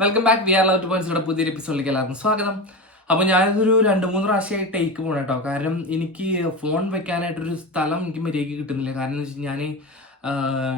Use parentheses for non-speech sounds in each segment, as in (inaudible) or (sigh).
Welcome back we are love to പോയിന്റ്സിയുടെ പുതിയൊരു എപ്പിസോഡിലേക്ക് എല്ലാവർക്കും സ്വാഗതം. അപ്പോൾ ഞാനിതൊരു രണ്ട് മൂന്ന് പ്രാവശ്യമായി ടേക്ക് പോകണം കേട്ടോ. കാരണം എനിക്ക് ഫോൺ വെക്കാനായിട്ടൊരു സ്ഥലം എനിക്ക് മര്യാദയ്ക്ക് കിട്ടുന്നില്ല. കാരണം എന്ന് വെച്ചാൽ ഞാൻ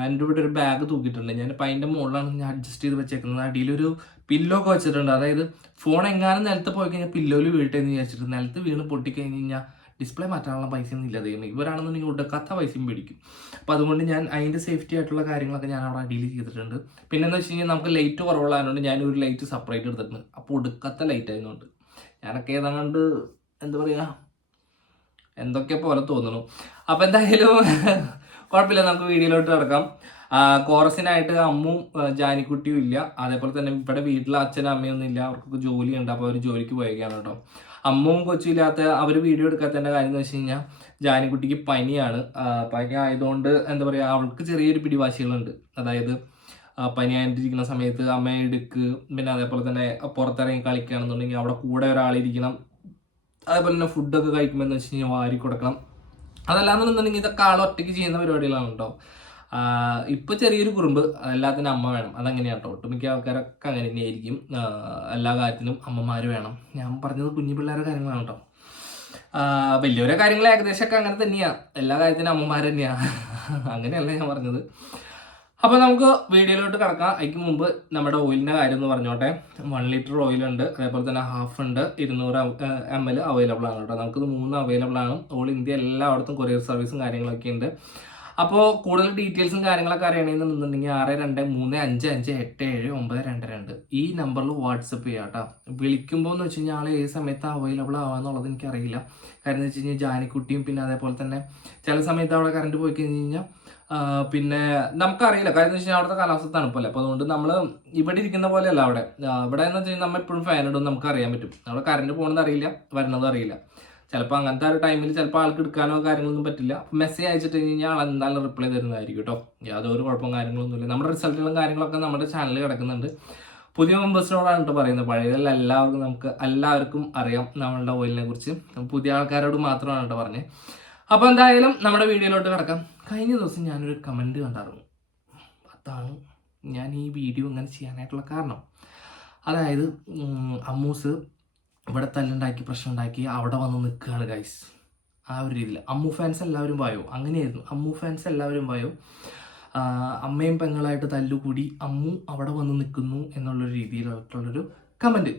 എന്റെ ഇവിടെ ഒരു ബാഗ് തൂക്കിയിട്ടുണ്ട്. ഞാൻ അതിന്റെ മുകളിലാണ് ഞാൻ അഡ്ജസ്റ്റ് ചെയ്ത് വെച്ചേക്കുന്നത്. അടിയിലൊരു പില്ലോ ഒക്കെ വെച്ചിട്ടുണ്ട്. അതായത് ഫോൺ എങ്ങാനും നിലത്ത് പോയി കഴിഞ്ഞാൽ പില്ലോയിൽ വീഴട്ടെ എന്ന് വിചാരിച്ചിട്ട് നിലത്ത് വീണ് പൊട്ടിക്കഴിഞ്ഞ് കഴിഞ്ഞാൽ ഡിസ്പ്ലേ മാറ്റാനുള്ള പൈസ ഒന്നും ഇല്ല ദൈവം ഇവരാണെന്നുണ്ടെങ്കിൽ ഒടുക്കാത്ത പൈസയും മേടിക്കും. അപ്പോൾ അതുകൊണ്ട് ഞാൻ അതിന്റെ സേഫ്റ്റി ആയിട്ടുള്ള കാര്യങ്ങളൊക്കെ ഞാൻ അവിടെ ഡീൽ ചെയ്തിട്ടുണ്ട്. പിന്നെ എന്ന് വെച്ച് കഴിഞ്ഞാൽ നമുക്ക് ലൈറ്റ് കുറവുള്ളതുകൊണ്ട് ഞാൻ ഒരു ലൈറ്റ് സെപ്പറേറ്റ് എടുത്തിട്ടുണ്ട്. അപ്പോൾ ഒടുക്കത്തെ ലൈറ്റ് ആയതുകൊണ്ട്. ഞാനൊക്കെ ഏതാണ്ട് എന്താ പറയുക എന്തൊക്കെ പോലെ തോന്നുന്നു. അപ്പോൾ എന്തായാലും (laughs) കുഴപ്പമില്ല. നമുക്ക് വീഡിയോയിലോട്ട് കിടക്കാം. കോറസിനായിട്ട് അമ്മും ജാനിക്കുട്ടിയും ഇല്ല. അതേപോലെ തന്നെ ഇവിടെ വീട്ടിൽ അച്ഛനും അമ്മയൊന്നും ഇല്ല. അവർക്കൊക്കെ ജോലിയുണ്ട്. അപ്പോൾ അവർ ജോലിക്ക് പോയേക്കാണ് കേട്ടോ. അമ്മും കൊച്ചും ഇല്ലാത്ത അവർ വീഡിയോ എടുക്കാത്തതിന്റെ കാര്യം എന്ന് വെച്ച് കഴിഞ്ഞാൽ ജാനിക്കുട്ടിക്ക് പനിയാണ്. പനി ആയതുകൊണ്ട് എന്താ പറയുക അവൾക്ക് ചെറിയൊരു പിടിവാശികളുണ്ട്. അതായത് പനി പനിയായിട്ടിരിക്കുന്ന സമയത്ത് അമ്മ എടുക്ക് പിന്നെ അതേപോലെ തന്നെ പുറത്തിറങ്ങി കളിക്കുകയാണെന്നുണ്ടെങ്കിൽ അവിടെ കൂടെ ഒരാളിരിക്കണം. അതേപോലെ തന്നെ ഫുഡൊക്കെ കഴിക്കുമ്പോൾ എന്ന് വെച്ച് കഴിഞ്ഞാൽ വാരി കൊടുക്കണം അതല്ലാന്നുണ്ടെന്നുണ്ടെങ്കിൽ ഇതൊക്കെ ആൾ ഒറ്റയ്ക്ക് ചെയ്യുന്ന പരിപാടികളാണ് കേട്ടോ ഇപ്പൊ ചെറിയൊരു കുറുമ്പ് എല്ലാത്തിനും അമ്മ വേണം. അതങ്ങനെയാണ് കേട്ടോ ഒട്ടുമിക്ക ആൾക്കാരൊക്കെ അങ്ങനെ തന്നെയായിരിക്കും എല്ലാ കാര്യത്തിനും അമ്മമാര് വേണം. ഞാൻ പറഞ്ഞത് കുഞ്ഞു പിള്ളേരുടെ കാര്യങ്ങളാണ് കേട്ടോ വലിയവരെ കാര്യങ്ങൾ ഏകദേശമൊക്കെ അങ്ങനെ തന്നെയാണ് എല്ലാ കാര്യത്തിനും അമ്മമാർ തന്നെയാണ് അങ്ങനെയല്ല ഞാൻ പറഞ്ഞത്. അപ്പോൾ നമുക്ക് വീഡിയോയിലോട്ട് കിടക്കാം. അതിന് മുമ്പ് നമ്മുടെ ഓയിലിന്റെ കാര്യം എന്ന് പറഞ്ഞോട്ടെ. വൺ ലിറ്റർ ഓയിൽ ഉണ്ട്. അതേപോലെ തന്നെ ഹാഫ് ഉണ്ട്. ഇരുന്നൂറ് എം എൽ അവൈലബിൾ ആണ് കേട്ടോ നമുക്കിത് മൂന്ന് അവൈലബിൾ ആണ്. ഓൾ ഇന്ത്യ എല്ലായിടത്തും കൊറിയർ സർവീസും കാര്യങ്ങളൊക്കെ ഉണ്ട്. അപ്പോൾ കൂടുതൽ ഡീറ്റെയിൽസും കാര്യങ്ങളൊക്കെ അറിയണമെന്നുണ്ടെങ്കിൽ ആറ് രണ്ട് മൂന്ന് അഞ്ച് അഞ്ച് എട്ട് ഏഴ് ഒമ്പത് രണ്ട് രണ്ട്. ഈ നമ്പറിൽ വാട്സപ്പ് ചെയ്യാം കേട്ടോ. വിളിക്കുമ്പോൾ എന്ന് വെച്ച് കഴിഞ്ഞാൽ ആൾ ഏത് സമയത്ത് അവൈലബിൾ ആവാന്നുള്ളത് എനിക്കറിയില്ല കാര്യം എന്ന് വെച്ച് കഴിഞ്ഞാൽ ജാനിക്കുട്ടിയും പിന്നെ അതേപോലെ തന്നെ ചില സമയത്ത് അവിടെ കറണ്ട് പോയി കഴിഞ്ഞ് കഴിഞ്ഞാൽ പിന്നെ നമുക്കറിയില്ല. കാര്യം എന്ന് വെച്ച് കഴിഞ്ഞാൽ അവിടുത്തെ കാലാവസ്ഥ തണുപ്പല്ലേ അപ്പോൾ അതുകൊണ്ട് നമ്മൾ ഇവിടെ ഇരിക്കുന്ന പോലെയല്ല അവിടെ. ഇവിടെ എന്ന് വെച്ച് കഴിഞ്ഞാൽ നമ്മൾ എപ്പോഴും ഫാൻ ഇടും നമുക്ക് അറിയാൻ പറ്റും. അവിടെ കറണ്ട് പോകുന്നത് അറിയില്ല വരുന്നതും അറിയില്ല. ചിലപ്പോൾ അങ്ങനത്തെ ഒരു ടൈമിൽ ചിലപ്പോൾ ആൾക്ക് എടുക്കാനോ കാര്യങ്ങളൊന്നും പറ്റില്ല. മെസ്സേജ് അയച്ചിട്ട് കഴിഞ്ഞാൽ ആൾ എന്തായാലും റിപ്ലൈ തരുന്നതായിരിക്കും കേട്ടോ യാതൊരു കുഴപ്പവും കാര്യങ്ങളൊന്നുമില്ല. നമ്മുടെ റിസൾട്ടുകളും കാര്യങ്ങളൊക്കെ നമ്മുടെ ചാനലിൽ കിടക്കുന്നുണ്ട്. പുതിയ മെമ്പേഴ്സിനോടാണ് കേട്ടോ പറയുന്നത്. പഴയതല്ല എല്ലാവർക്കും നമുക്ക് എല്ലാവർക്കും അറിയാം നമ്മളുടെ ഓയിലിനെ കുറിച്ച്. പുതിയ ആൾക്കാരോട് മാത്രമാണ് കേട്ടോ പറഞ്ഞത് അപ്പോൾ എന്തായാലും നമ്മുടെ വീഡിയോയിലോട്ട് കിടക്കാം. കഴിഞ്ഞ ദിവസം ഞാനൊരു കമന്റ് കണ്ടായിരുന്നു. അതാണ് ഞാൻ ഈ വീഡിയോ ഇങ്ങനെ ചെയ്യാനായിട്ടുള്ള കാരണം. അതായത് അമ്മൂസ് ഇവിടെ തല്ലുണ്ടാക്കി പ്രശ്നം ഉണ്ടാക്കി അവിടെ വന്ന് നിൽക്കുകയാണ് ഗൈസ് ആ ഒരു രീതിയിൽ. അമ്മു ഫാൻസ് എല്ലാവരും വായോ? അങ്ങനെയായിരുന്നു. അമ്മു ഫാൻസ് എല്ലാവരും വായോ? അമ്മയും പെങ്ങളായിട്ട് തല്ലുകൂടി അമ്മു അവിടെ വന്ന് നിൽക്കുന്നു എന്നുള്ളൊരു രീതിയിലായിട്ടുള്ളൊരു കമന്റ്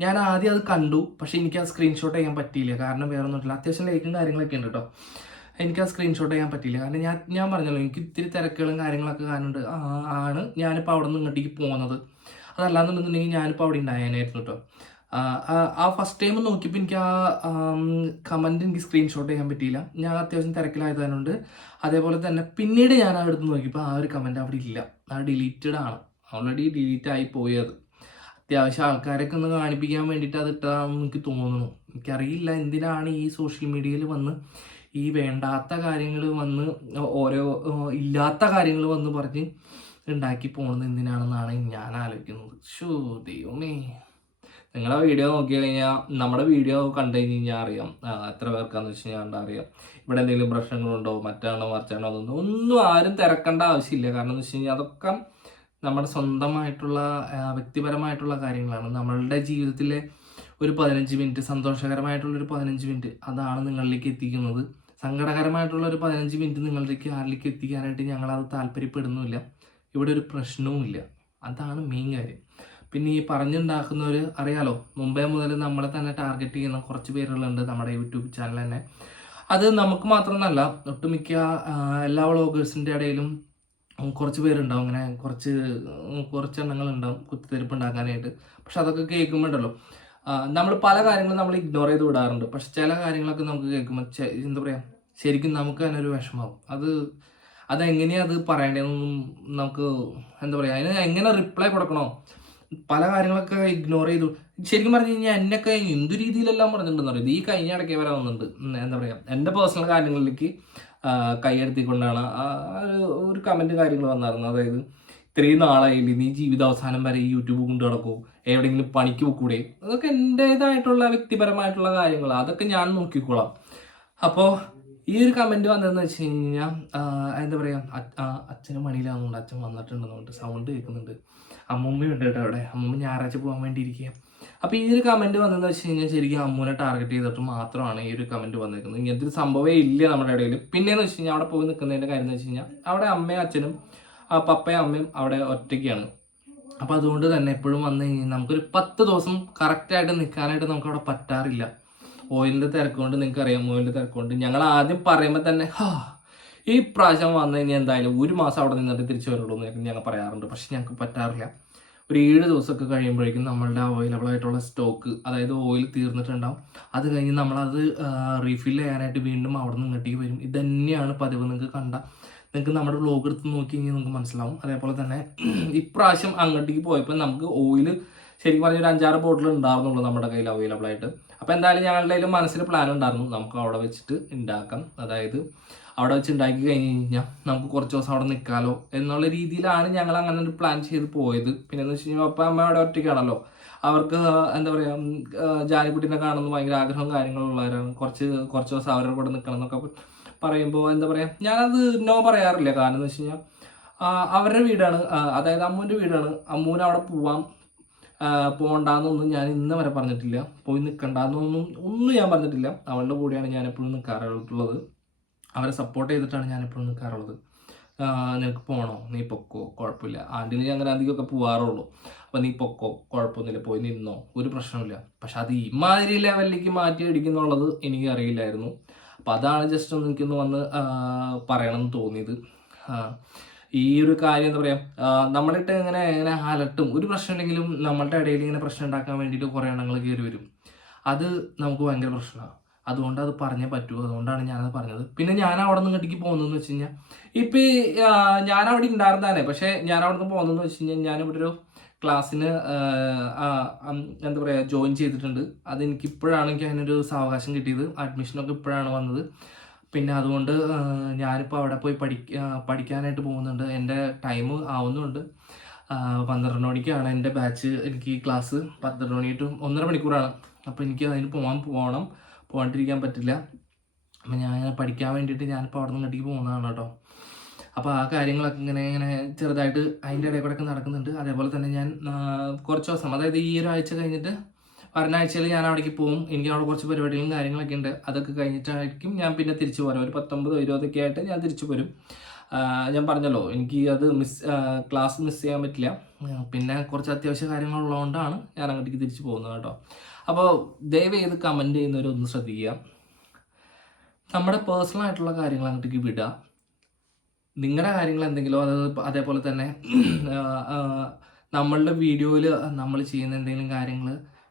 ഞാൻ ആദ്യം അത് കണ്ടു പക്ഷെ എനിക്ക് ആ സ്ക്രീൻഷോട്ട് ചെയ്യാൻ പറ്റിയില്ല. കാരണം വേറെ ഒന്നുമില്ല അത്യാവശ്യം ലൈക്കും കാര്യങ്ങളൊക്കെ ഉണ്ട് കേട്ടോ എനിക്ക് ആ സ്ക്രീൻഷോട്ട് ചെയ്യാൻ പറ്റിയില്ല. കാരണം ഞാൻ ഞാൻ പറഞ്ഞല്ലോ എനിക്ക് ഇത്തിരി തിരക്കുകളും കാര്യങ്ങളൊക്കെ കാണുന്നുണ്ട് ആണ് ഞാനിപ്പോൾ അവിടെ നിന്ന് ഇങ്ങോട്ടേക്ക് പോകുന്നത്. അതല്ലാന്നുണ്ടെന്നുണ്ടെങ്കിൽ ഞാനിപ്പോൾ അവിടെ ഉണ്ടായേനായിരുന്നു കേട്ടോ ആ, ഫസ്റ്റ് ടൈം നോക്കിയപ്പോൾ എനിക്ക് ആ കമന്റ് എനിക്ക് സ്ക്രീൻഷോട്ട് ചെയ്യാൻ പറ്റിയില്ല. ഞാൻ അത്യാവശ്യം തിരക്കിലായതുകൊണ്ട് അതേപോലെ തന്നെ പിന്നീട് ഞാൻ ആ എടുത്ത് നോക്കിയപ്പോൾ ആ ഒരു കമന്റ് അവിടെ ഇല്ല. ആ ഡിലീറ്റഡ് ആണ്. ഓൾറെഡി ഡിലീറ്റ് ആയി പോയത് അത്യാവശ്യം ആൾക്കാരൊക്കെ ഒന്ന് കാണിപ്പിക്കാൻ വേണ്ടിയിട്ട് അത് ഇട്ടതാണെന്ന് എനിക്ക് തോന്നുന്നു. എനിക്കറിയില്ല എന്തിനാണ് ഈ സോഷ്യൽ മീഡിയയിൽ വന്ന് ഈ വേണ്ടാത്ത കാര്യങ്ങൾ വന്ന് ഓരോ ഇല്ലാത്ത കാര്യങ്ങൾ വന്ന് പറഞ്ഞ് ഉണ്ടാക്കി പോകുന്നത് എന്തിനാണെന്നാണ് ഞാൻ ആലോചിക്കുന്നത്. ഷോ ദൈവമേ. നിങ്ങളെ വീഡിയോ നോക്കി കഴിഞ്ഞാൽ നമ്മുടെ വീഡിയോ കണ്ടു കഴിഞ്ഞ് കഴിഞ്ഞാൽ അറിയാം. എത്ര പേർക്കാന്ന് വെച്ച് കഴിഞ്ഞാൽ അറിയാം ഇവിടെ എന്തെങ്കിലും പ്രശ്നങ്ങളുണ്ടോ? മറ്റാണോ? മറിച്ചാണോ? അതൊന്നും ഒന്നും ആരും തിരക്കേണ്ട ആവശ്യമില്ല. കാരണം എന്ന് വെച്ച് കഴിഞ്ഞാൽ അതൊക്കെ നമ്മുടെ സ്വന്തമായിട്ടുള്ള വ്യക്തിപരമായിട്ടുള്ള കാര്യങ്ങളാണ്. നമ്മളുടെ ജീവിതത്തിലെ ഒരു പതിനഞ്ച് മിനിറ്റ് സന്തോഷകരമായിട്ടുള്ള ഒരു പതിനഞ്ച് മിനിറ്റ് അതാണ് നിങ്ങളിലേക്ക് എത്തിക്കുന്നത്. സങ്കടകരമായിട്ടുള്ള ഒരു പതിനഞ്ച് മിനിറ്റ് നിങ്ങളിലേക്ക് ആരിലേക്ക് എത്തിക്കാനായിട്ട് ഞങ്ങളത് താല്പര്യപ്പെടുന്നുമില്ല. ഇവിടെ ഒരു പ്രശ്നവുമില്ല. അതാണ് മെയിൻ കാര്യം. പിന്നെ ഈ പറഞ്ഞുണ്ടാക്കുന്നവർ അറിയാലോ? മുംബൈ മുതൽ നമ്മളെ തന്നെ ടാർഗറ്റ് ചെയ്യുന്ന കുറച്ച് പേരുകളുണ്ട് നമ്മുടെ യൂട്യൂബ് ചാനൽ തന്നെ. അത് നമുക്ക് മാത്രമെന്നല്ല ഒട്ടുമിക്ക എല്ലാ വ്ളോഗേഴ്സിന്റെ ഇടയിലും കുറച്ച് പേരുണ്ടാവും. അങ്ങനെ കുറച്ച് കുറച്ച് എണ്ണങ്ങളുണ്ടാവും കുത്തിത്തിരിപ്പ് ഉണ്ടാക്കാനായിട്ട് പക്ഷെ അതൊക്കെ കേൾക്കുമ്പോണ്ടല്ലോ. നമ്മൾ പല കാര്യങ്ങളും നമ്മൾ ഇഗ്നോർ ചെയ്ത് വിടാറുണ്ട്. പക്ഷെ ചില കാര്യങ്ങളൊക്കെ നമുക്ക് കേൾക്കുമ്പോൾ എന്താ പറയുക ശരിക്കും നമുക്ക് തന്നെ ഒരു വിഷമാവും. അത് അതെങ്ങനെയാ അത് പറയേണ്ടതെന്നൊന്നും നമുക്ക് എന്താ പറയുക അതിന് എങ്ങനെ റിപ്ലൈ കൊടുക്കണോ? പല കാര്യങ്ങളൊക്കെ ഇഗ്നോർ ചെയ്തു. ശരിക്കും പറഞ്ഞു കഴിഞ്ഞാൽ എന്നൊക്കെ എന്ത് രീതിയിലെല്ലാം പറഞ്ഞിട്ടുണ്ടെന്ന് പറയുന്നത് ഈ കഴിഞ്ഞ ഇടയ്ക്ക് വരെ വന്നിട്ടുണ്ട്. എന്താ പറയുക എന്റെ പേഴ്സണൽ കാര്യങ്ങളിലേക്ക് കൈയെടുത്തിക്കൊണ്ടാണ് ഒരു ഒരു കമന്റ് കാര്യങ്ങൾ വന്നായിരുന്നു. അതായത് ഇത്രയും നാളായില്ലേ നീ ജീവിതാവസാനം വരെ ഈ യൂട്യൂബ് കൊണ്ട് നടക്കൂ എവിടെയെങ്കിലും പണിക്ക് പോക്കൂടെ? അതൊക്കെ എന്റേതായിട്ടുള്ള വ്യക്തിപരമായിട്ടുള്ള കാര്യങ്ങൾ. അതൊക്കെ ഞാൻ നോക്കിക്കോളാം. അപ്പോൾ ഈ ഒരു കമന്റ് വന്നതെന്ന് വെച്ച് കഴിഞ്ഞാൽ എന്താ പറയുക അച്ഛനും മണിയിലാവുന്നുണ്ട് അച്ഛൻ വന്നിട്ടുണ്ടെന്നുണ്ട്. സൗണ്ട് കേൾക്കുന്നുണ്ട്. അമ്മൂമ്മയുണ്ട് കേട്ടോ അവിടെ. അമ്മൂമ്മ ഞായറാഴ്ച പോകാൻ വേണ്ടി അപ്പോൾ ഈ ഒരു കമന്റ് വന്നതെന്ന് വെച്ച് കഴിഞ്ഞാൽ ശരിക്കും അമ്മൂനെ ടാർഗറ്റ് ചെയ്തിട്ട് മാത്രമാണ് ഈ ഒരു കമന്റ് വന്നിരിക്കുന്നത്. ഇങ്ങനത്തെ ഒരു സംഭവമേ ഇല്ല നമ്മുടെ ഇടയിൽ പിന്നെയെന്ന് വെച്ച് കഴിഞ്ഞാൽ അവിടെ പോയി നിൽക്കുന്നതിന്റെ കാര്യം എന്ന് വെച്ച് കഴിഞ്ഞാൽ അവിടെ അമ്മയും അച്ഛനും പപ്പയും അമ്മയും അവിടെ ഒറ്റയ്ക്കാണ്. അപ്പോൾ അതുകൊണ്ട് തന്നെ എപ്പോഴും വന്നു കഴിഞ്ഞാൽ നമുക്കൊരു പത്ത് ദിവസം കറക്റ്റായിട്ട് നിൽക്കാനായിട്ട് നമുക്ക് അവിടെ പറ്റാറില്ല. ഓയിലിന്റെ നിങ്ങൾക്ക് അറിയാം ഓയിലിന്റെ തിരക്കുകൊണ്ട്. ഞങ്ങൾ ആദ്യം പറയുമ്പോൾ തന്നെ ഹാ ഈ പ്രാവശ്യം വന്നു കഴിഞ്ഞാൽ എന്തായാലും ഒരു മാസം അവിടെ നിന്നിട്ട് തിരിച്ചു വരുള്ളൂ എന്ന് ഞങ്ങൾ പറയാറുണ്ട്. പക്ഷെ ഞങ്ങൾക്ക് പറ്റാറില്ല. ഒരു ഏഴ് ദിവസമൊക്കെ കഴിയുമ്പോഴേക്കും നമ്മളുടെ അവൈലബിൾ ആയിട്ടുള്ള സ്റ്റോക്ക് അതായത് ഓയിൽ തീർന്നിട്ടുണ്ടാവും. അത് കഴിഞ്ഞ് നമ്മളത് റീഫിൽ ചെയ്യാനായിട്ട് വീണ്ടും അവിടെ നിന്ന് ഇങ്ങോട്ടേക്ക് വരും. ഇത് തന്നെയാണ് പതിവ്. നിങ്ങൾക്ക് കണ്ട നിങ്ങൾക്ക് നമ്മുടെ വ്ലോഗ് എടുത്ത് നോക്കി കഴിഞ്ഞാൽ നിങ്ങൾക്ക് മനസ്സിലാവും. അതേപോലെ തന്നെ (clears throat) ഇപ്രാവശ്യം അങ്ങോട്ടേക്ക് പോയപ്പോൾ നമുക്ക് ഓയിൽ ശരിക്കും പറഞ്ഞ ഒരു അഞ്ചാറ് ബോട്ടിൽ ഉണ്ടായിരുന്നുള്ളൂ നമ്മുടെ കയ്യിൽ അവൈലബിൾ ആയിട്ട്. അപ്പോൾ എന്തായാലും ഞങ്ങളുടെ കയ്യിൽ മനസ്സിൽ പ്ലാൻ ഉണ്ടായിരുന്നു. നമുക്ക് അവിടെ വെച്ചിട്ട് ഉണ്ടാക്കാം അതായത് അവിടെ വെച്ച് ഉണ്ടാക്കി കഴിഞ്ഞ് കഴിഞ്ഞാൽ നമുക്ക് കുറച്ച് ദിവസം അവിടെ നിൽക്കാമല്ലോ എന്നുള്ള രീതിയിലാണ് ഞങ്ങൾ അങ്ങനെ ഒരു പ്ലാൻ ചെയ്ത് പോയത്. പിന്നെ എന്ന് വെച്ച് കഴിഞ്ഞാൽ അപ്പം അമ്മ അവിടെ ഒറ്റയ്ക്കാണല്ലോ. അവർക്ക് എന്താ പറയുക ജാനിക്കുട്ടീനെ കാണുന്നു ഭയങ്കര ആഗ്രഹവും കാര്യങ്ങളും ഉള്ളവരാണ്. കുറച്ച് കുറച്ച് ദിവസം അവരുടെ കൂടെ നിൽക്കണം എന്നൊക്കെ പറയുമ്പോൾ എന്താ പറയുക ഞാനത് നോ പറയാറില്ല. കാരണം എന്ന് വെച്ച് കഴിഞ്ഞാൽ അവരുടെ വീടാണ് അതായത് അമ്മൂന്റെ വീടാണ്. അമ്മൂന് അവിടെ പോവാം. പോകണ്ടാന്നൊന്നും ഞാൻ ഇന്ന് വരെ പറഞ്ഞിട്ടില്ല. പോയി നിൽക്കണ്ടെന്നൊന്നും ഒന്നും ഞാൻ പറഞ്ഞിട്ടില്ല. അവളുടെ കൂടെയാണ് ഞാൻ എപ്പോഴും നിൽക്കാറുള്ളത് അവരെ സപ്പോർട്ട് ചെയ്തിട്ടാണ് ഞാൻ എപ്പോഴും നിൽക്കാറുള്ളത് നിനക്ക് പോകണോ നീ പൊക്കോ? കുഴപ്പമില്ല. ആണ്ടിൽ അങ്ങനെ അധികമൊക്കെ പോകാറുള്ളൂ അപ്പം നീ പൊക്കോ? കുഴപ്പമൊന്നുമില്ല. പോയി നിന്നോ? ഒരു പ്രശ്നമില്ല പക്ഷെ അത് ഇമാതിരി ലെവലിലേക്ക് മാറ്റി അടിക്കുന്നുള്ളത് എനിക്ക് അറിയില്ലായിരുന്നു അപ്പോൾ അതാണ് ജസ്റ്റ് ഒന്ന് എനിക്കൊന്ന് വന്ന് പറയണമെന്ന് തോന്നിയത്. ഈ ഒരു കാര്യം എന്താ പറയുക നമ്മളിട്ട് ഇങ്ങനെ ഇങ്ങനെ അലട്ടും. ഒരു പ്രശ്നം പ്രശ്നമില്ലെങ്കിലും നമ്മളുടെ ഇടയിൽ ഇങ്ങനെ പ്രശ്നം ഉണ്ടാക്കാൻ വേണ്ടിയിട്ട് കുറേ എണ്ണങ്ങൾ കയറി വരും. അത് നമുക്ക് ഭയങ്കര പ്രശ്നമാണ്. അതുകൊണ്ട് അത് പറഞ്ഞേ പറ്റൂ. അതുകൊണ്ടാണ് ഞാനത് പറഞ്ഞത്. പിന്നെ ഞാൻ അവിടെ നിന്ന് ഇങ്ങോട്ടേക്ക് പോകുന്നതെന്ന് വെച്ച് കഴിഞ്ഞാൽ ഇപ്പം ഞാൻ അവിടെ ഉണ്ടായിരുന്നതാണ് പക്ഷേ ഞാൻ അവിടെ നിന്ന് പോകുന്നതെന്ന് വെച്ച് കഴിഞ്ഞാൽ ഞാനിവിടെ ഒരു ക്ലാസ്സിന് എന്താ പറയുക ജോയിൻ ചെയ്തിട്ടുണ്ട്. അത് എനിക്ക് ഇപ്പോഴാണ് എനിക്ക് അതിനൊരു സാവകാശം കിട്ടിയത്. അഡ്മിഷനൊക്കെ ഇപ്പോഴാണ് വന്നത്. പിന്നെ അതുകൊണ്ട് ഞാനിപ്പോൾ അവിടെ പോയി പഠിക്ക പഠിക്കാനായിട്ട് പോകുന്നുണ്ട്. എന്റെ ടൈം ആവുന്നുണ്ട്. പന്ത്രണ്ട് മണിക്കാണ് എന്റെ ബാച്ച് എനിക്ക് ക്ലാസ് പന്ത്രണ്ട് മണി ടു ഒന്നര മണിക്കൂറാണ്. അപ്പോൾ എനിക്ക് അതിന് പോകാൻ പോകണം പോകാണ്ടിരിക്കാൻ പറ്റില്ല. അപ്പം ഞാൻ പഠിക്കാൻ വേണ്ടിയിട്ട് ഞാനിപ്പോൾ അവിടെ നിന്ന് ഇങ്ങോട്ടേക്ക് പോകുന്നതാണ് കേട്ടോ. അപ്പോൾ ആ കാര്യങ്ങളൊക്കെ ഇങ്ങനെ ഇങ്ങനെ ചെറുതായിട്ട് അതിന്റെ ഇടയിൽ കൂടെ നടക്കുന്നുണ്ട്. അതേപോലെ തന്നെ ഞാൻ കുറച്ച് ദിവസം അതായത് ഈ ഒരാഴ്ച കഴിഞ്ഞിട്ട് വരണാഴ്ചയിൽ ഞാൻ അവിടേക്ക് പോകും എനിക്ക് അവിടെ കുറച്ച് പരിപാടികളും കാര്യങ്ങളൊക്കെ ഉണ്ട്. അതൊക്കെ കഴിഞ്ഞിട്ടായിരിക്കും ഞാൻ പിന്നെ തിരിച്ചു പോരാം. ഒരു പത്തൊമ്പതോ ഇരുപതൊക്കെ ആയിട്ട് ഞാൻ തിരിച്ചു വരും ഞാൻ പറഞ്ഞല്ലോ എനിക്ക് അത് മിസ് ക്ലാസ് മിസ് ചെയ്യാൻ പറ്റില്ല. പിന്നെ കുറച്ച് അത്യാവശ്യ കാര്യങ്ങളുള്ളതുകൊണ്ടാണ് ഞാൻ അങ്ങോട്ടേക്ക് തിരിച്ചു പോകുന്നത് കേട്ടോ. അപ്പോൾ ദയവ് ചെയ്ത് കമന്റ് ചെയ്യുന്നവരൊന്ന് ശ്രദ്ധിക്കുക. നമ്മുടെ പേഴ്സണൽ ആയിട്ടുള്ള കാര്യങ്ങൾ അങ്ങോട്ടേക്ക് വിടുക. നിങ്ങളുടെ കാര്യങ്ങൾ എന്തെങ്കിലും അത് അതേപോലെ തന്നെ നമ്മളുടെ വീഡിയോയിൽ നമ്മൾ ചെയ്യുന്ന എന്തെങ്കിലും കാര്യങ്ങൾ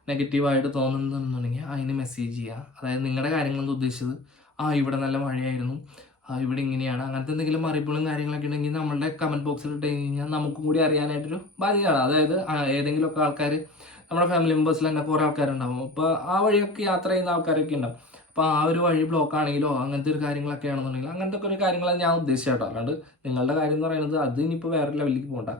നെഗറ്റീവായിട്ട് തോന്നുന്നുണ്ടെങ്കിൽ അതിന് മെസ്സേജ് ചെയ്യുക. അതായത് നിങ്ങളുടെ കാര്യങ്ങളെന്ന് ഉദ്ദേശിച്ചത്? ആ ഇവിടെ നല്ല മഴയായിരുന്നു. ആ ഇവിടെ ഇങ്ങനെയാണ്. അങ്ങനത്തെ എന്തെങ്കിലും അറിയിപ്പുകളും കാര്യങ്ങളൊക്കെ ഉണ്ടെങ്കിൽ നമ്മളുടെ കമന്റ് ബോക്സിൽ ഇട്ട് കഴിഞ്ഞാൽ നമുക്കും കൂടി അറിയാനായിട്ടൊരു ബാധ്യതയാണ് അതായത് ഏതെങ്കിലും ഏതെങ്കിലുമൊക്കെ ആൾക്കാർ നമ്മുടെ ഫാമിലി മെമ്പേഴ്സിൽ തന്നെ കുറേ ആൾക്കാരുണ്ടാവും. അപ്പോൾ ആ വഴിയൊക്കെ യാത്ര ചെയ്യുന്ന ആൾക്കാരൊക്കെ ഉണ്ടാവും. അപ്പോൾ ആ ഒരു വഴി ബ്ലോക്ക് ആണെങ്കിലോ അങ്ങനത്തെ ഒരു കാര്യങ്ങളൊക്കെ ആണെന്നുണ്ടെങ്കിൽ അങ്ങനത്തെ ഒക്കെ ഒരു കാര്യങ്ങളാണ് ഞാൻ ഉദ്ദേശിച്ചത് കേട്ടോ. അല്ലാണ്ട് നിങ്ങളുടെ കാര്യം എന്ന് പറയുന്നത് അത് ഇനിയിപ്പോൾ വേറെ ലെവലിലേക്ക് പോകണ്ട.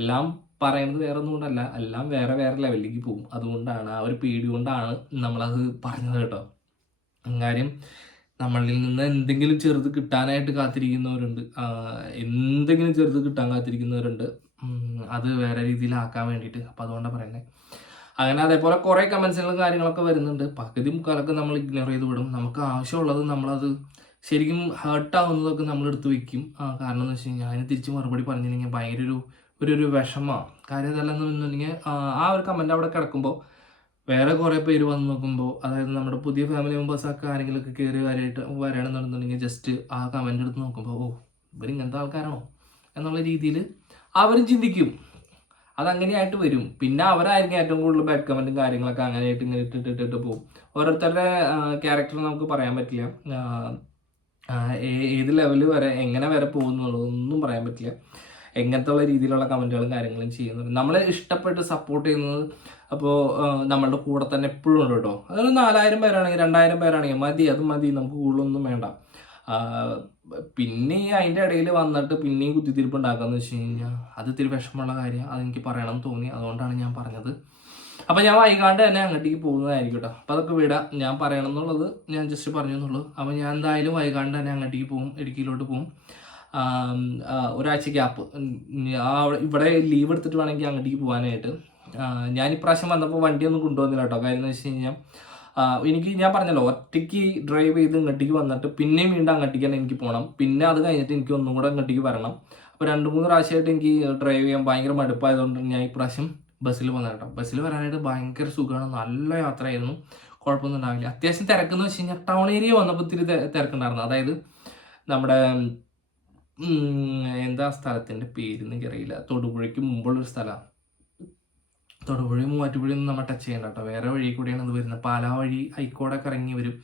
എല്ലാം പറയുന്നത് വേറെ ഒന്നും കൊണ്ടല്ല. എല്ലാം വേറെ വേറെ ലെവലിലേക്ക് പോകും. അതുകൊണ്ടാണ് ആ ഒരു പേടി കൊണ്ടാണ് നമ്മളത് പറഞ്ഞത് കേട്ടോ. കാര്യം നമ്മളിൽ നിന്ന് എന്തെങ്കിലും ചെറുത് കിട്ടാനായിട്ട് കാത്തിരിക്കുന്നവരുണ്ട്. എന്തെങ്കിലും ചെറുത് കിട്ടാൻ കാത്തിരിക്കുന്നവരുണ്ട്. അത് വേറെ രീതിയിലാക്കാൻ വേണ്ടിയിട്ട്. അപ്പോൾ അതുകൊണ്ടാണ് പറയുന്നത് അങ്ങനെ അതേപോലെ കുറേ കമൻസുകളും കാര്യങ്ങളൊക്കെ വരുന്നുണ്ട്. പകുതി മുക്കാലൊക്കെ നമ്മൾ ഇഗ്നോർ ചെയ്ത് വിടും. നമുക്ക് ആവശ്യമുള്ളത് നമ്മളത് ശരിക്കും ഹേർട്ടാവുന്നതൊക്കെ നമ്മൾ എടുത്ത് വെക്കും. കാരണം എന്ന് വെച്ച് കഴിഞ്ഞാൽ അതിന് തിരിച്ച് മറുപടി പറഞ്ഞില്ലെങ്കിൽ ഭയങ്കര ഒരു ഒരു ഒരു വിഷമമാണ് കാര്യം ഇതല്ലെന്ന് പറഞ്ഞിട്ടുണ്ടെങ്കിൽ ആ ഒരു കമന്റ് അവിടെ കിടക്കുമ്പോൾ വേറെ കുറേ പേര് വന്ന് നോക്കുമ്പോൾ അതായത് നമ്മുടെ പുതിയ ഫാമിലി മെമ്പേഴ്സൊക്കെ ആരെങ്കിലുമൊക്കെ കയറി വരായിട്ട് വരണമെന്നുണ്ടെന്നുണ്ടെങ്കിൽ ജസ്റ്റ് ആ കമന്റ് എടുത്ത് നോക്കുമ്പോൾ ഓ ഇവർ ഇങ്ങനത്തെ ആൾക്കാരാണോ? എന്നുള്ള രീതിയിൽ അവരും ചിന്തിക്കും. അതങ്ങനെയായിട്ട് വരും. പിന്നെ അവരായിരിക്കും ഏറ്റവും കൂടുതൽ ബാഡ് കമന്റും കാര്യങ്ങളൊക്കെ അങ്ങനെയായിട്ട് ഇങ്ങനെ ഇട്ടിട്ട് ഇട്ടിട്ട് പോകും. ഓരോരുത്തരുടെ ക്യാരക്ടർ നമുക്ക് പറയാൻ പറ്റില്ല. ഏത് ലെവൽ വരെ എങ്ങനെ വരെ പോകുന്നുള്ളതൊന്നും പറയാൻ പറ്റില്ല. എങ്ങനത്തെ രീതിയിലുള്ള കമന്റുകളും കാര്യങ്ങളും ചെയ്യുന്നുണ്ട് നമ്മളെ ഇഷ്ടപ്പെട്ട് സപ്പോർട്ട് ചെയ്യുന്നത് അപ്പോൾ നമ്മളുടെ കൂടെ തന്നെ എപ്പോഴും ഉണ്ട് കേട്ടോ. അതൊരു നാലായിരം പേരാണെങ്കിൽ രണ്ടായിരം പേരാണെങ്കിൽ മതി അത് മതി നമുക്ക് കൂടുതലൊന്നും വേണ്ട. പിന്നെ അതിന്റെ ഇടയിൽ വന്നിട്ട് പിന്നെയും കുത്തിത്തിരിപ്പ് ഉണ്ടാക്കാന്ന് വെച്ച് കഴിഞ്ഞാൽ അത് ഇത്തിരി വിഷമമുള്ള കാര്യം. അതെനിക്ക് പറയണം തോന്നി. അതുകൊണ്ടാണ് ഞാൻ പറഞ്ഞത്. അപ്പം ഞാൻ വൈകാണ്ട് തന്നെ അങ്ങോട്ടേക്ക് പോകുന്നതായിരിക്കും കേട്ടോ. അപ്പം അതൊക്കെ വിടാം. ഞാൻ പറയണം എന്നുള്ളത് ഞാൻ ജസ്റ്റ് പറഞ്ഞു എന്നുള്ളൂ. അപ്പം ഞാൻ എന്തായാലും വൈകാണ്ട് തന്നെ അങ്ങോട്ടേക്ക് പോകും ഇടുക്കിയിലോട്ട് പോകും. ഒരാഴ്ച ഗ്യാപ്പ് ഇവിടെ ലീവ് എടുത്തിട്ട് വേണമെങ്കിൽ അങ്ങോട്ടേക്ക് പോകാനായിട്ട്. ഞാൻ ഇപ്രാവശ്യം വന്നപ്പോൾ വണ്ടിയൊന്നും കൊണ്ടുവന്നില്ല കേട്ടോ. കാര്യം എന്ന് വെച്ച് കഴിഞ്ഞാൽ എനിക്ക് ഞാൻ പറഞ്ഞല്ലോ ഒറ്റയ്ക്ക് ഡ്രൈവ് ചെയ്ത് ഇങ്ങോട്ടേക്ക് വന്നിട്ട് പിന്നെയും വീണ്ടും അങ്ങോട്ടേക്ക് തന്നെ എനിക്ക് പോകണം പിന്നെ അത് കഴിഞ്ഞിട്ട് എനിക്ക് ഒന്നും കൂടെ ഇങ്ങോട്ടേക്ക് വരണം. അപ്പോൾ രണ്ട് മൂന്ന് പ്രാവശ്യമായിട്ട് എനിക്ക് ഡ്രൈവ് ചെയ്യാൻ ഭയങ്കര മടുപ്പായതുകൊണ്ട് ഞാൻ ഇപ്രാവശ്യം ബസ്സിൽ വന്നത് കേട്ടോ. ബസ്സിൽ വരാനായിട്ട് ഭയങ്കര സുഖമാണ്. നല്ല യാത്രയായിരുന്നു. കുഴപ്പമൊന്നും ഉണ്ടാവില്ല. അത്യാവശ്യം തിരക്കെന്ന് വെച്ച് കഴിഞ്ഞാൽ ടൗൺ ഏരിയ വന്നപ്പോൾ ഇത്തിരി തിരക്കുണ്ടായിരുന്നു. അതായത് നമ്മുടെ എന്താ സ്ഥലത്തിന്റെ പേര് എനിക്കറിയില്ല. തൊടുപുഴയ്ക്ക് മുമ്പുള്ളൊരു സ്ഥലമാണ് തൊടുപുഴയും മൂവാറ്റുപുഴയും നമ്മൾ ടച്ച് ചെയ്യണ്ട കേട്ടോ വേറെ വഴി കൂടിയാണ് ഇത് വരുന്നത്. പാലാ വഴി ഹൈക്കോടൊക്കെ ഇറങ്ങി വരും.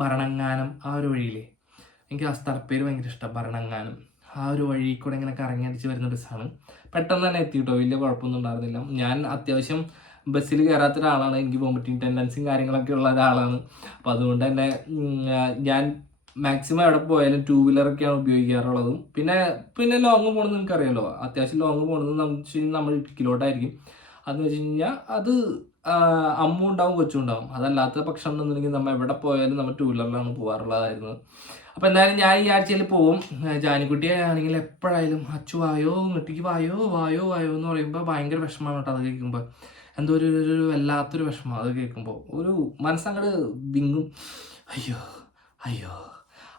ഭരണങ്ങാനം ആ ഒരു വഴിയിലേ. എനിക്ക് ആ സ്ഥലപ്പേര് ഭയങ്കര ഇഷ്ടമാണ് ഭരണങ്ങാനം. ആ ഒരു വഴി കൂടെ ഇങ്ങനെ കറങ്ങി അടിച്ച് വരുന്ന ബസ്സാണ് പെട്ടെന്ന് തന്നെ എത്തി കേട്ടോ വലിയ കുഴപ്പമൊന്നും ഉണ്ടായിരുന്നില്ല. ഞാൻ അത്യാവശ്യം ബസ്സിൽ കയറാത്ത ഒരാളാണ്. എനിക്ക് വോമിറ്റിംഗ് ടെൻഡൻസിയും കാര്യങ്ങളൊക്കെ ഉള്ള ഒരാളാണ്. അപ്പോൾ അതുകൊണ്ട് തന്നെ ഞാൻ മാക്സിമം എവിടെ പോയാലും ടൂ വീലറൊക്കെയാണ് ഉപയോഗിക്കാറുള്ളതും. പിന്നെ പിന്നെ ലോങ് പോകണമെന്ന് നിങ്ങൾക്കറിയാലോ അത്യാവശ്യം ലോങ് പോകണമെന്ന് നമുക്ക് നമ്മൾ ഇടുക്കിലോട്ടായിരിക്കും അതെന്ന് വെച്ച് കഴിഞ്ഞാൽ അത് അമ്മ ഉണ്ടാവും കൊച്ചും ഉണ്ടാവും. അതല്ലാത്ത പക്ഷം എന്നുണ്ടെങ്കിൽ നമ്മൾ എവിടെ പോയാലും നമ്മൾ ടൂ വീലറിലാണ് പോകാറുള്ളതായിരുന്നത് അപ്പോൾ എന്തായാലും ഞാൻ ഈ ആഴ്ചയിൽ പോവും. ജാനിക്കുട്ടിയെ ആണെങ്കിൽ എപ്പോഴായാലും അച്ചു വായോ ഇങ്ങോട്ടേക്ക് വായോ വായോ വായോ എന്ന് പറയുമ്പോൾ ഭയങ്കര വിഷമമാണ് കേട്ടോ അത് കേൾക്കുമ്പോൾ എന്തോ ഒരു- ഒരു വല്ലാത്തൊരു വിഷമം അത് കേൾക്കുമ്പോൾ ഒരു മനസ്സങ്ങട് വിങ്ങും. അയ്യോ അയ്യോ.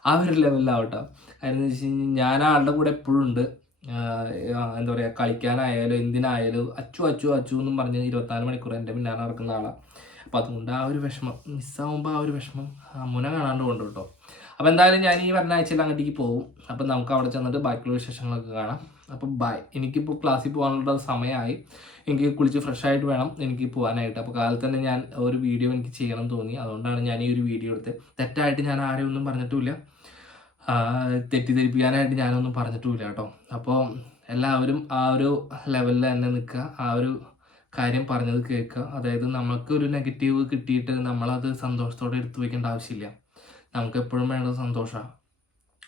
ആ ഒരു ലെവലിലാവട്ടോ കാര്യം വെച്ച് കഴിഞ്ഞാൽ ഞാൻ ആളുടെ കൂടെ എപ്പോഴും ഉണ്ട്. എന്താ പറയുക കളിക്കാനായാലും എന്തിനായാലും അച്ചു അച്ചു അച്ചു എന്നും പറഞ്ഞ് ഇരുപത്തിനാല് മണിക്കൂർ എന്റെ പിന്നാലെ നടക്കുന്ന ആളാണ് അപ്പം അതുകൊണ്ട് ആ ഒരു വിഷമം മിസ്സാവുമ്പോൾ ആ ഒരു വിഷമം മുന കാണാണ്ട് കൊണ്ട് കേട്ടോ അപ്പോൾ എന്തായാലും ഞാൻ ഈ വരുന്ന ആഴ്ചയിൽ അങ്ങോട്ടേക്ക് പോകും. അപ്പം നമുക്ക് അവിടെ ചെന്നിട്ട് ബാക്കിയുള്ള വിശേഷങ്ങളൊക്കെ കാണാം. അപ്പം ബൈ എനിക്കിപ്പോൾ ക്ലാസ്സിൽ പോകാനുള്ള സമയമായി. എനിക്ക് കുളിച്ച് ഫ്രഷ് ആയിട്ട് വേണം. എനിക്ക് പോകാനായിട്ട്. അപ്പോൾ കാലത്ത് തന്നെ ഞാൻ ഒരു വീഡിയോ എനിക്ക് ചെയ്യണം തോന്നി. അതുകൊണ്ടാണ് ഞാൻ ഈ ഒരു വീഡിയോ എടുത്തത്. തെറ്റായിട്ട് ഞാൻ ആരെയും ഒന്നും പറഞ്ഞിട്ടുമില്ല. തെറ്റിദ്ധരിപ്പിക്കാനായിട്ട് ഞാനൊന്നും പറഞ്ഞിട്ടുമില്ല കേട്ടോ. അപ്പോൾ എല്ലാവരും ആ ഒരു ലെവലിൽ തന്നെ നിൽക്കുക. ആ ഒരു കാര്യം പറഞ്ഞത് കേൾക്കുക. അതായത് നമുക്ക് ഒരു നെഗറ്റീവ് കിട്ടിയിട്ട് നമ്മളത് സന്തോഷത്തോടെ എടുത്തു വയ്ക്കേണ്ട ആവശ്യമില്ല. നമുക്ക് എപ്പോഴും വേണ്ടത് സന്തോഷമാണ്.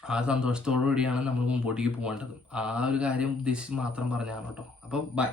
ആ സന്തോഷത്തോടു കൂടിയാണ് നമ്മൾ മുമ്പോട്ടേക്ക് പോകേണ്ടത്. ആ ഒരു കാര്യം ഉദ്ദേശിച്ച് മാത്രം പറഞ്ഞാണ് കേട്ടോ. അപ്പോൾ ബൈ